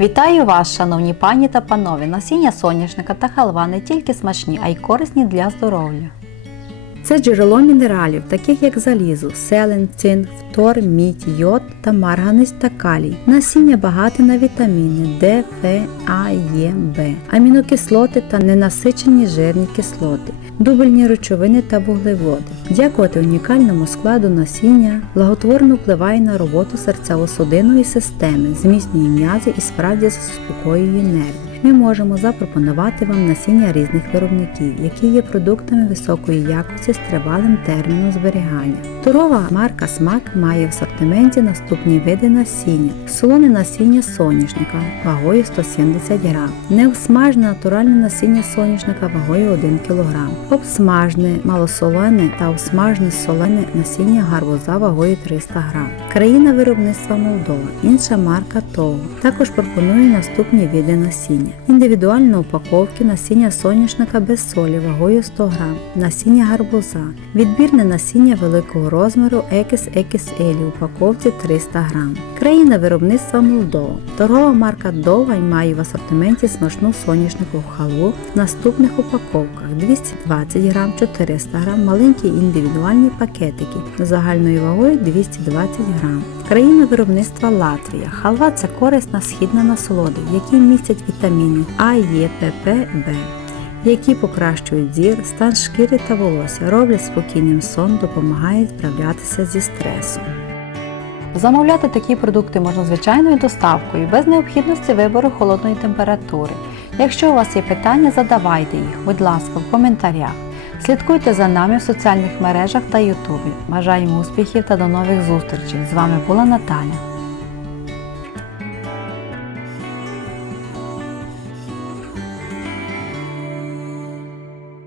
Вітаю вас, шановні пані та панове! Насіння соняшника та халва не тільки смачні, а й корисні для здоров'я. Це джерело мінералів, таких як залізо, селен, цинк, фтор, мідь, йод та марганець та калій. Насіння багате на вітаміни Д, Ф, А, Е, Б, амінокислоти та ненасичені жирні кислоти, дубельні речовини та вуглеводи. Дякувати унікальному складу насіння благотворно впливає на роботу серцево-судинної системи, зміцнює м'язи і справді заспокоює нерви. Ми можемо запропонувати вам насіння різних виробників, які є продуктами високої якості з тривалим терміном зберігання. Торгова марка Смак має в асортименті наступні види насіння: солоне насіння соняшника вагою 170 г, необсмажене натуральне насіння соняшника вагою 1 кг, обсмажене малосолене та обсмажене солене насіння гарбуза вагою 300 г. Країна виробництва Молдова, інша марка ТОВ. Також пропонує наступні види насіння. Індивідуальні упаковки насіння соняшника без солі вагою 100 г, насіння гарбуза, відбірне насіння великого розміру Екіс Екіс Елі упаковці 300 г. Країна виробництва Молдова. Торгова марка Довань має в асортименті смачну соняшникову халву в наступних упаковках 220 г, 400 г, маленькі індивідуальні пакетики загальною вагою 220 г. Країна виробництва Латвія. Халва це корисна східна насолода, в якій містять вітаміни А, Е, ПП, Б які покращують зір, стан шкіри та волосся, роблять спокійним сон, допомагають справлятися зі стресом. Замовляти такі продукти можна звичайною доставкою, без необхідності вибору холодної температури. Якщо у вас є питання, задавайте їх, будь ласка, в коментарях. Слідкуйте за нами в соціальних мережах та Ютубі. Бажаємо успіхів та до нових зустрічей! З вами була Наталя.